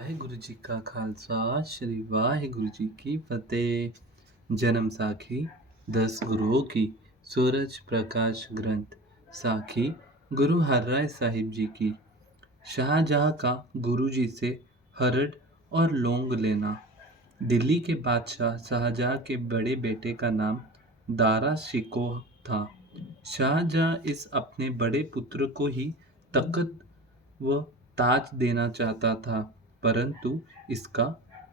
ਵਾਹਿਗੁਰੂ ਜੀ ਕਾ ਖਾਲਸਾ ਸ਼੍ਰੀ ਵਾਹਿਗੁਰੂ ਜੀ ਕੀ ਫਤਿਹ। जन्म साखी 10 गुरुओं की सूरज प्रकाश ग्रंथ साखी गुरु हरराय साहिब जी की। शाहजहाँ का गुरुजी से हरड़ और लौंग लेना। दिल्ली के बादशाह शाहजहाँ के बड़े बेटे का नाम दारा शिकोह था। शाहजहाँ इस अपने बड़े पुत्र को ही तख्त व ताज देना चाहता था, परंतु इसका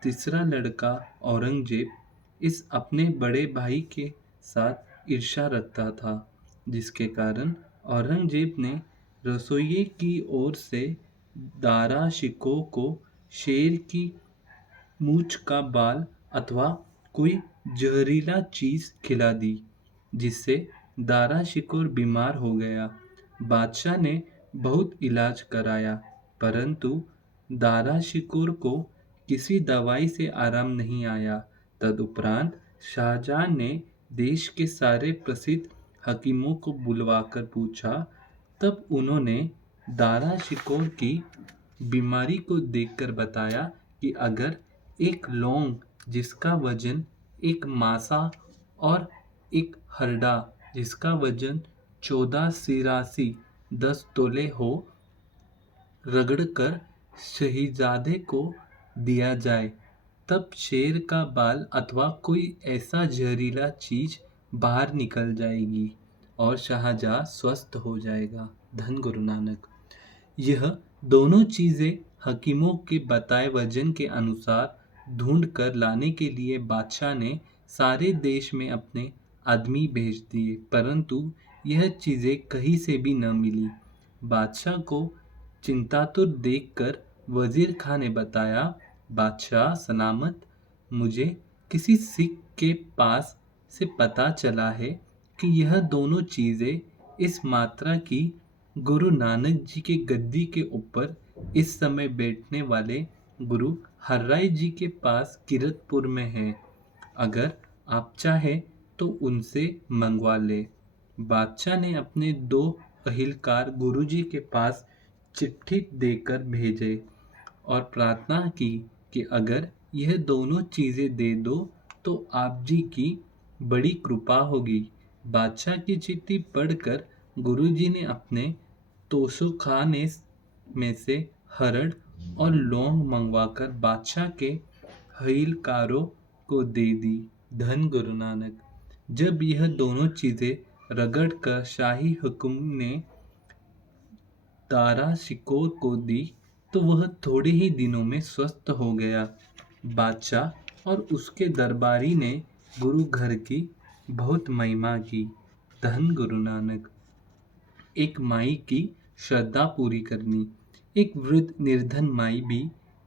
तीसरा लड़का औरंगजेब इस अपने बड़े भाई के साथ ईर्ष्या रखता था, जिसके कारण औरंगजेब ने रसोइये की ओर से दारा शिकोह को शेर की मूंछ का बाल अथवा कोई जहरीला चीज खिला दी, जिससे दारा शिकोह बीमार हो गया। बादशाह ने बहुत इलाज कराया, परंतु दारा शिकोह को किसी दवाई से आराम नहीं आया। तदुपरांत शाहजहां ने देश के सारे प्रसिद्ध हकीमों को बुलवाकर पूछा। तब उन्होंने दारा शिकोह की बीमारी को देखकर बताया कि अगर एक लौंग जिसका वजन एक मासा और एक हरड़ा जिसका वजन 14 सिरासी 10 तोले हो रगड़कर शहीजादे को दिया जाए, तब शेर का बाल अथवा कोई ऐसा जहरीला चीज बाहर निकल जाएगी और शाहजहाँ स्वस्थ हो जाएगा। धन गुरु नानक। यह दोनों चीजें हकीमों के बताए वजन के अनुसार ढूंढ कर लाने के लिए बादशाह ने सारे देश में अपने आदमी भेज दिए, परंतु यह चीजें कहीं से भी न मिली। बादशाह को चिंतातुर देखकर वजीर खां ने बताया, बादशाह सलामत, मुझे किसी सिख के पास से पता चला है कि यह दोनों चीजें इस मात्रा की गुरु नानक जी के गद्दी के ऊपर इस समय बैठने वाले गुरु हरराय जी के पास किरतपुर में है। अगर आप चाहें तो उनसे मंगवा ले। बादशाह ने अपने 2 अहिलकार गुरुजी के पास चिट्ठी देकर भेजे और प्रार्थना की कि अगर यह दोनों चीजें दे दो तो आप जी की बड़ी कृपा होगी। बादशाह की चिट्ठी पढ़कर गुरुजी ने अपने तोशखाने में से हरड़ और लौंग मंगवाकर बादशाह के अहिलकारों को दे दी। धन गुरु नानक। जब यह दोनों चीजें रगड़ कर शाही हुक्म ने दारा शिकोह को दी तो वह थोड़े ही दिनों में स्वस्थ हो गया। बादशाह और उसके दरबारी ने गुरु घर की बहुत महिमा की। धन गुरु नानक। एक माई की श्रद्धा पूरी करनी। एक वृद्ध निर्धन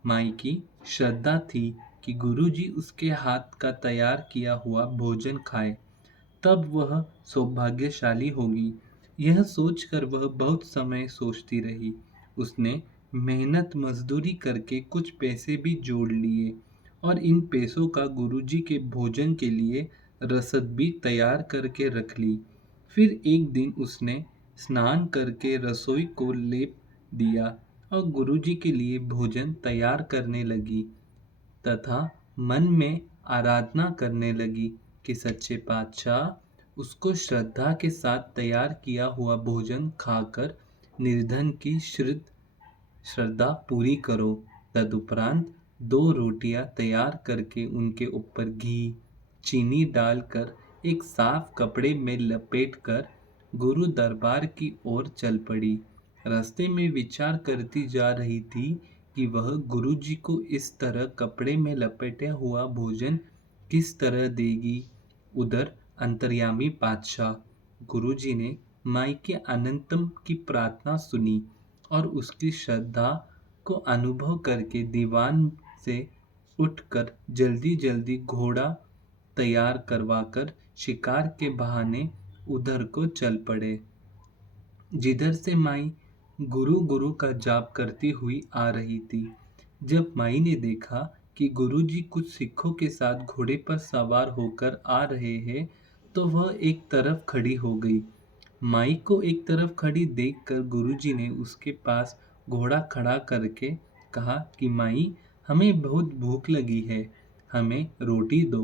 माई की श्रद्धा थी कि गुरुजी उसके हाथ का तैयार किया हुआ भोजन खाए, तब वह सौभाग्यशाली होगी। यह सोचकर वह बहुत समय सोचती रही। उसने मेहनत मजदूरी करके कुछ पैसे भी जोड़ लिए और इन पैसों का गुरुजी के भोजन के लिए रसद भी तैयार करके रख ली। फिर एक दिन उसने स्नान करके रसोई को लेप दिया और गुरुजी के लिए भोजन तैयार करने लगी तथा मन में आराधना करने लगी कि सच्चे पातशाह उसको श्रद्धा के साथ तैयार किया हुआ भोजन खाकर निर्धन की श्रद्धा पूरी करो। तदुपरांत 2 रोटियां तैयार करके उनके ऊपर घी चीनी डालकर एक साफ कपड़े में लपेटकर गुरु दरबार की ओर चल पड़ी। रास्ते में विचार करती जा रही थी कि वह गुरुजी को इस तरह कपड़े में लपेटा हुआ भोजन किस तरह देगी। उधर अंतर्यामी बादशाह गुरुजी ने माई के अनंतम की प्रार्थना सुनी और उसकी श्रद्धा को अनुभव करके दीवान से उठकर जल्दी जल्दी घोड़ा तैयार करवाकर शिकार के बहाने उधर को चल पड़े, जिधर से माई गुरु गुरु का जाप करती हुई आ रही थी। जब माई ने देखा कि गुरुजी कुछ सिखों के साथ घोड़े पर सवार होकर आ रहे हैं, तो वह एक तरफ खड़ी हो गई। माई को एक तरफ खड़ी देखकर गुरुजी ने उसके पास घोड़ा खड़ा करके कहा कि माई, हमें बहुत भूख लगी है, हमें रोटी दो।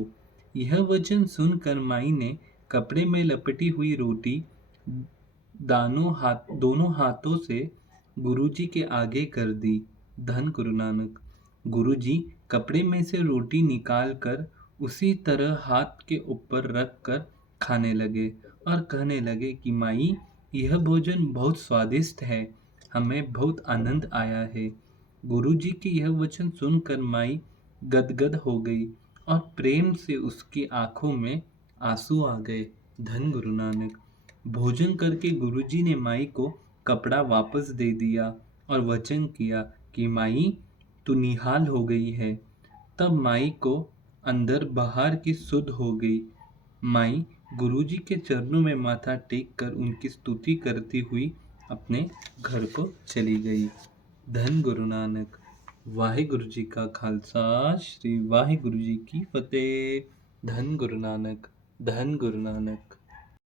यह वचन सुनकर माई ने कपड़े में लपेटी हुई रोटी दोनों हाथों से गुरुजी के आगे कर दी। धन गुरु नानक। गुरुजी कपड़े में से रोटी निकाल कर उसी तरह हाथ के ऊपर रख कर खाने लगे और कहने लगे कि माई, यह भोजन बहुत स्वादिष्ट है, हमें बहुत आनंद आया है। गुरुजी के यह वचन सुनकर माई गदगद हो गई और प्रेम से उसकी आंखों में आंसू आ गए। धन गुरु नानक। भोजन करके गुरुजी ने माई को कपड़ा वापस दे दिया और वचन किया कि माई, तू निहाल हो गई है। तब माई को अंदर बाहर की सुध हो गई। माई गुरुजी के चरणों में माथा टेक कर उनकी स्तुति करती हुई अपने घर को चली गई। धन गुरु नानक। वाहिगुरु जी का खालसा, श्री वाहिगुरु जी की फतेह। धन गुरु नानक। धन गुरु नानक।